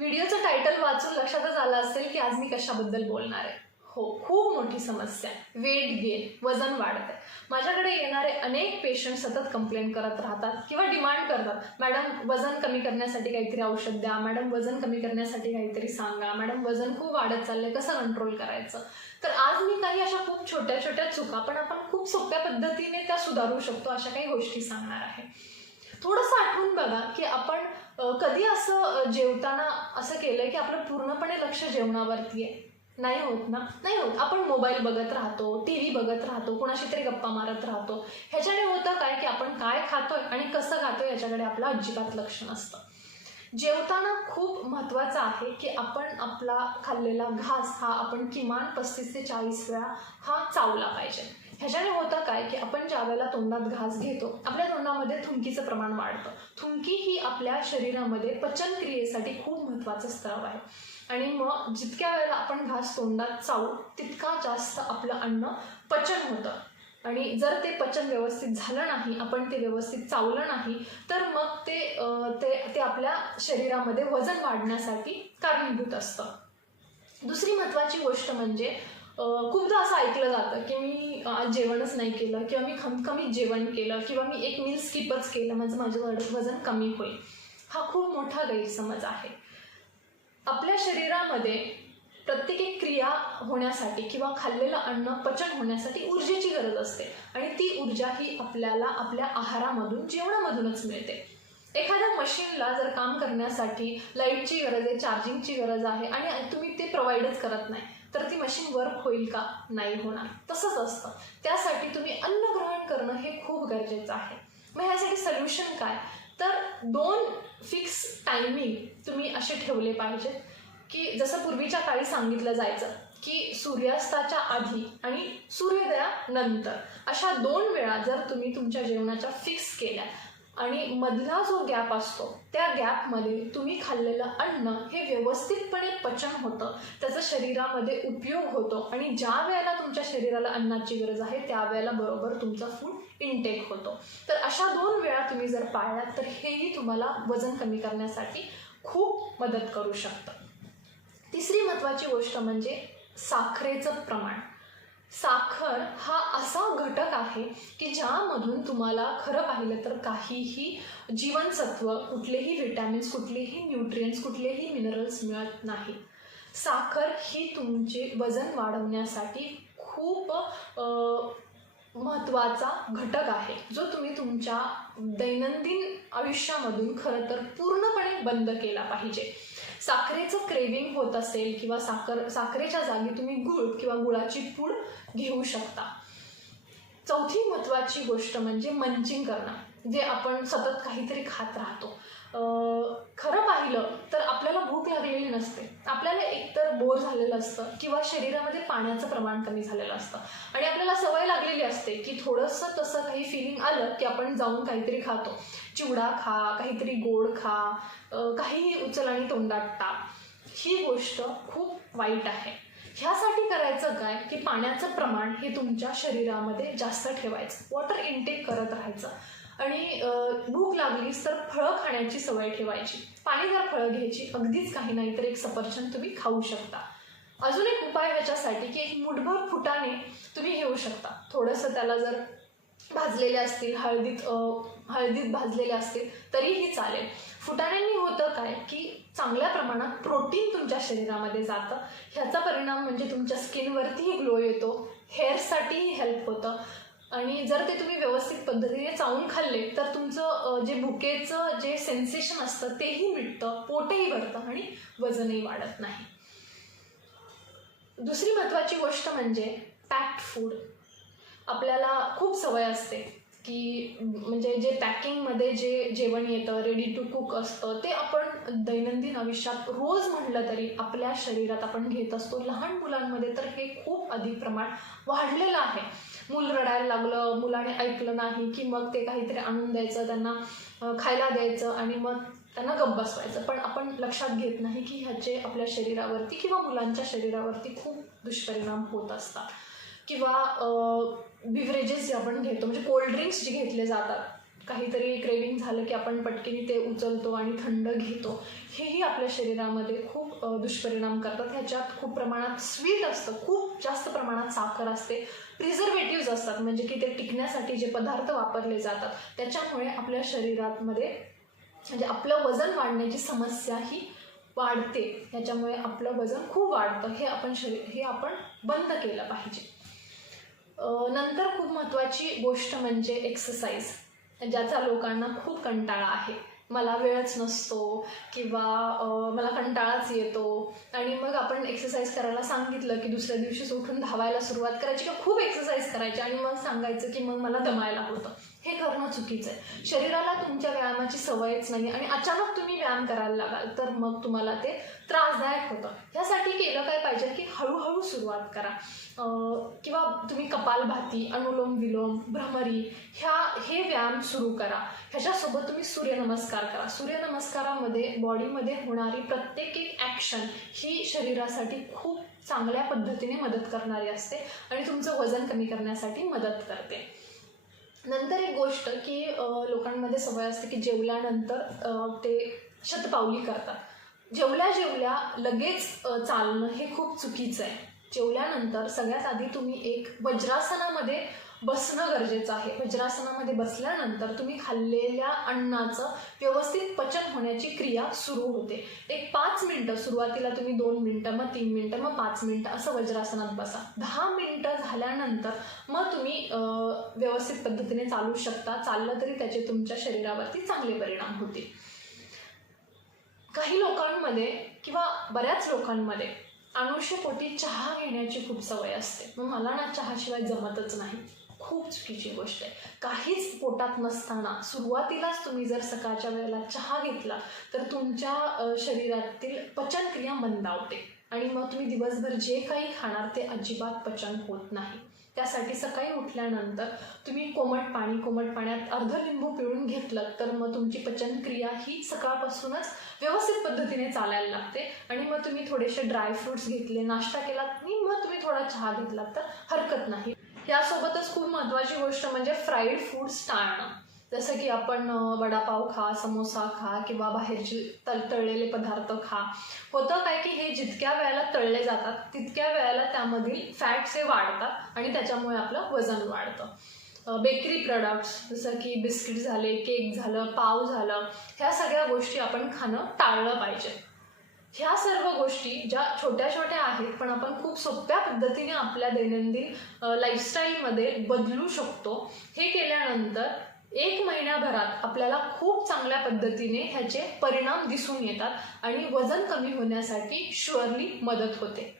व्हिडिओचं title वाचून लक्षातच आलं असेल की आज मी कशाबद्दल बोलणार आहे. हो खूप मोठी समस्या आहे. वेट गेन वजन वाढत आहे माझ्याकडे येणारे अनेक पेशंट सतत कंप्लेंट करत राहतात किंवा डिमांड करतात. मॅडम वजन कमी करण्यासाठी काहीतरी औषध द्या. मॅडम वजन कमी करण्यासाठी काहीतरी सांगा. मॅडम वजन खूप वाढत चाललंय. कसं कंट्रोल करायचं? तर आज मी काही अशा खूप छोट्या छोट्या चुका पण आपण खूप सोप्या पद्धतीने त्या सुधारू शकतो अशा काही गोष्टी सांगणार आहे. थोडंसं आठवून बघा की आपण कधी असं जेवताना असं केलंय की आपलं पूर्णपणे लक्ष जेवणावरती आहे? नाही होत ना? नाही होत. आपण मोबाईल बघत राहतो टी व्ही बघत राहतो कोणाशी तरी गप्पा मारत राहतो. ह्याच्याने होतं काय की आपण काय खातोय आणि कसं खातोय याच्याकडे आपलं अजिबात लक्ष नसतं. जेवताना खूप महत्त्वाचं आहे की आपण आपला खाल्लेला घास हा आपण किमान पस्तीस ते चाळीस वेळा हा चावला पाहिजे. ह्याच्याने होतं काय की आपण ज्या वेळेला तोंडात घास घेतो आपल्या तोंडामध्ये थुंकीचं प्रमाण वाढतं. थुंकी ही आपल्या शरीरामध्ये पचनक्रियेसाठी खूप महत्त्वाचं स्त्राव आहे. आणि मग जितक्या वेळेला आपण घास तोंडात चावू तितका जास्त आपलं अन्न पचन होतं. आणि जर ते पचन व्यवस्थित झालं नाही आपण ते व्यवस्थित चावलं नाही तर मग ते ते ते आपल्या शरीरामध्ये वजन वाढण्यासाठी कारणीभूत असतं. दुसरी महत्त्वाची गोष्ट म्हणजे खूपदा असं ऐकलं जातं की मी आज जेवणच नाही केलं किंवा मी खम कमी जेवण केलं किंवा मी एक मील स्किपच केलं माझं माझं वड- वजन कमी होईल. हा खूप मोठा गैरसमज आहे. आपल्या शरीरामध्ये प्रत्येक एक क्रिया होण्यासाठी किंवा खाल्लेलं अन्न पचन होण्यासाठी ऊर्जेची गरज असते. आणि ती ऊर्जा ही आपल्याला आपल्या आहारामधून जेवणामधूनच मिळते. एखाद्या मशीनला जर काम करण्यासाठी लाईटची गरज आहे चार्जिंगची गरज आहे आणि तुम्ही ते प्रोव्हाइडच करत नाही तर ती मशीन वर्क होईल का? नाही होणार. तसंच असतं. त्यासाठी तुम्ही अन्न ग्रहण करणं हे खूप गरजेचं आहे. मग ह्यासाठी सोल्युशन काय? तर दोन फिक्स टायमिंग तुम्ही असे ठेवले पाहिजेत की जसं पूर्वीच्या काळी सांगितलं जायचं की सूर्यास्ताच्या आधी आणि सूर्योदयानंतर अशा दोन वेळा जर तुम्ही तुमच्या जेवणाच्या फिक्स केल्या आणि मधला जो गॅप असतो त्या गॅपमध्ये तुम्ही खाल्लेलं अन्न हे व्यवस्थितपणे पचन होतं. अन्नाचा शरीरामध्ये उपयोग होतो. आणि ज्या वेळेला तुमच्या शरीराला अन्नाची गरज आहे त्यावेळेला बरोबर तुमचा फूड इनटेक होतो. तर अशा दोन वेळा तुम्ही जर पाळल्यात तर हेही तुम्हाला वजन कमी करण्यासाठी खूप मदत करू शकतं. तिसरी महत्त्वाची गोष्ट म्हणजे साखरेचं प्रमाण. साखर हा असा घटक आहे की ज्यामधून तुम्हाला खरं पाहिलं तर काहीही जीवनसत्व कुठलेही विटॅमिन्स कुठलेही न्यूट्रियंट्स कुठलेही मिनरल्स मिळत नाहीत साखर ही तुमचे वजन वाढवण्यासाठी खूप महत्त्वाचा घटक आहे. जो तुम्ही तुमच्या दैनंदिन आयुष्यामधून खरं तर पूर्णपणे बंद केला पाहिजे. साखरेचं क्रेविंग होत असेल किंवा साखर साखरेच्या जागी तुम्ही गुळ किंवा गुळाची पूड घेऊ शकता. चौथी महत्त्वाची गोष्ट म्हणजे मंचिंग करणं जे आपण सतत काहीतरी खात राहतो. खरं पाहिलं तर आपल्याला भूक लागलेली नसते. आपल्याला एकतर बोर झालेलं असतं किंवा शरीरामध्ये पाण्याचं प्रमाण कमी झालेलं असतं. आणि आपल्याला सवय लागलेली असते की थोडंसं तसं काही फिलिंग आलं की आपण जाऊन काहीतरी खातो. चिवडा खा काहीतरी गोड खा काहीही उचल आणि तोंडात टाक. ही गोष्ट खूप वाईट आहे. ह्यासाठी करायचं काय की पाण्याचं प्रमाण हे तुमच्या शरीरामध्ये जास्त ठेवायचं. वॉटर इनटेक करत राहायचं. आणि भूक लागलीच तर फळं खाण्याची सवय ठेवायची. पाणीदार फळं घ्यायची अगदीच काही नाही तर एक सफरचंद तुम्ही खाऊ शकता. अजून एक उपाय ह्याच्यासाठी की एक मुठभर फुटाणे तुम्ही घेऊ शकता. थोडंसं त्याला जर भाजलेले असतील हळदीत हळदीत भाजलेले असतील तरीही चालेल. फुटाण्यांनी होतं काय की चांगल्या प्रमाणात प्रोटीन तुमच्या शरीरामध्ये जातं. ह्याचा परिणाम म्हणजे तुमच्या स्किनवरतीही ग्लो येतो. हेअरसाठीही हेल्प होतं. आणि जर ते तुम्ही व्यवस्थित पद्धतीने चावून खाल्ले तर तुमचं जे भुकेचं जे सेन्सेशन असतं तेही मिटतं पोटही भरतं आणि वजनही वाढत नाही. दुसरी महत्त्वाची गोष्ट म्हणजे पॅक्ड फूड आपल्याला खूप सवय असते. की म्हणजे जे पॅकिंगमध्ये जे जेवण येतं रेडी टू कुक असतं ते आपण दैनंदिन आयुष्यात रोज म्हटलं तरी आपल्या शरीरात आपण घेत असतो. लहान मुलांमध्ये तर हे खूप अधिक प्रमाण वाढलेलं आहे. मूल रडायला लागलं मुलाने ऐकलं नाही की मग ते काहीतरी आणून द्यायचं त्यांना खायला द्यायचं आणि मग त्यांना गप्प बसवायचं. पण आपण लक्षात घेत नाही की ह्याचे आपल्या शरीरावरती किंवा मुलांच्या शरीरावरती खूप दुष्परिणाम होत असतात. किंवा बिव्हरेजेस जे आपण घेतो म्हणजे कोल्ड ड्रिंक्स जे घेतले जातात काहीतरी क्रेविंग झालं की आपण पटकीने ते उचलतो आणि थंड घेतो हेही आपल्या शरीरामध्ये खूप दुष्परिणाम करतात. ह्याच्यात खूप प्रमाणात स्वीट असतं खूप जास्त प्रमाणात साखर असते. प्रिझर्वेटिव्ज असतात म्हणजे की ते टिकण्यासाठी जे पदार्थ वापरले जातात त्याच्यामुळे आपल्या शरीरामध्ये म्हणजे आपलं वजन वाढण्याची समस्या ही वाढते. ह्याच्यामुळे आपलं वजन खूप वाढतं. हे आपण शरीर हे आपण बंद केलं पाहिजे. नंतर खूप महत्त्वाची गोष्ट म्हणजे एक्सरसाइज ज्याचा लोकांना खूप कंटाळा आहे. मला वेळच नसतो किंवा मला कंटाळाच येतो. आणि मग आपण एक्सरसाइज करायला सांगितलं की दुसऱ्या दिवशीच उठून धावायला सुरुवात करायची किंवा खूप एक्सरसाइज करायची आणि मग सांगायचं की मग मला दमायला होतं. हे करणं चुकीचं आहे. शरीराला तुमच्या व्यायामाची सवयच नाही आणि अचानक तुम्ही व्यायाम करायला लागाल तर मग तुम्हाला ते त्रासदायक होतं. ह्यासाठी केलं काय पाहिजे की हळूहळू सुरुवात करा. किंवा तुम्ही कपालभाती अनुलोम विलोम भ्रमरी ह्या हे व्यायाम सुरू करा. ह्याच्यासोबत तुम्ही सूर्यनमस्कार करा. सूर्यनमस्कारामध्ये बॉडीमध्ये होणारी प्रत्येक एक ॲक्शन ही शरीरासाठी खूप चांगल्या पद्धतीने मदत करणारी असते आणि तुमचं वजन कमी करण्यासाठी मदत करते. नंतर एक गोष्ट की लोकांमध्ये सवय असते की जेवल्यानंतर ते शतपावली करतात. जेवल्या जेवल्या लगेच चालणं हे खूप चुकीचं आहे. जेवल्यानंतर सगळ्यात आधी तुम्ही एक वज्रासनामध्ये बसणं गरजेचं आहे. वज्रासनामध्ये बसल्यानंतर तुम्ही खाल्लेल्या अन्नाचं व्यवस्थित पचन होण्याची क्रिया सुरू होते. एक पाच मिनटं सुरुवातीला तुम्ही दोन मिनटं मग तीन मिनटं मग पाच मिनटं असं वज्रासनात बसा. दहा मिनटं झाल्यानंतर मग तुम्ही व्यवस्थित पद्धतीने चालू शकता. चाललं तरी त्याचे तुमच्या शरीरावरती चांगले परिणाम होतील. काही लोकांमध्ये किंवा बऱ्याच लोकांमध्ये अनुष्यपोटी चहा घेण्याची खूप सवय असते. मग मला ना चहाशिवाय जमतच नाही. खूप चुकीची गोष्ट आहे. काहीच पोटात नसताना सुरुवातीलाच तुम्ही जर सकाळच्या वेळेला चहा घेतला तर तुमच्या शरीरातील पचनक्रिया मंदावते. आणि मग तुम्ही दिवसभर जे काही खाणार ते अजिबात पचन होत नाही. त्यासाठी सकाळी उठल्यानंतर तुम्ही कोमट पाणी कोमट पाण्यात अर्ध लिंबू पिळून घेतलं तर मग तुमची पचनक्रिया ही सकाळपासूनच व्यवस्थित पद्धतीने चालायला लागते. आणि मग तुम्ही थोडेसे ड्रायफ्रुट्स घेतले नाश्ता केला आणि मग तुम्ही थोडा चहा घेतलात तर हरकत नाही. यासोबतच खूप महत्त्वाची गोष्ट म्हणजे फ्राईड फूड्स टाळणं. जसं की आपण वडापाव खा समोसा खा किंवा बाहेरचे तल तळलेले पदार्थ खा. होतं काय की हे जितक्या वेळेला तळले जातात तितक्या वेळेला त्यामधील फॅट्स हे वाढतात आणि त्याच्यामुळे आपलं वजन वाढतं. बेकरी प्रॉडक्ट्स जसं की बिस्किट झाले केक झालं पाव झालं ह्या सगळ्या गोष्टी आपण खाणं टाळलं पाहिजे. ह्या सर्व गोष्टी ज्या छोट्या छोट्या आहेत पण आपण खूप सोप्या पद्धतीने आपल्या दैनंदिन लाईफस्टाईलमध्ये बदलू शकतो हे केल्यानंतर एक महिन्याभरात आपल्याला खूप चांगल्या पद्धतीने ह्याचे परिणाम दिसून येतात आणि वजन कमी होण्यासाठी शुअरली मदत होते.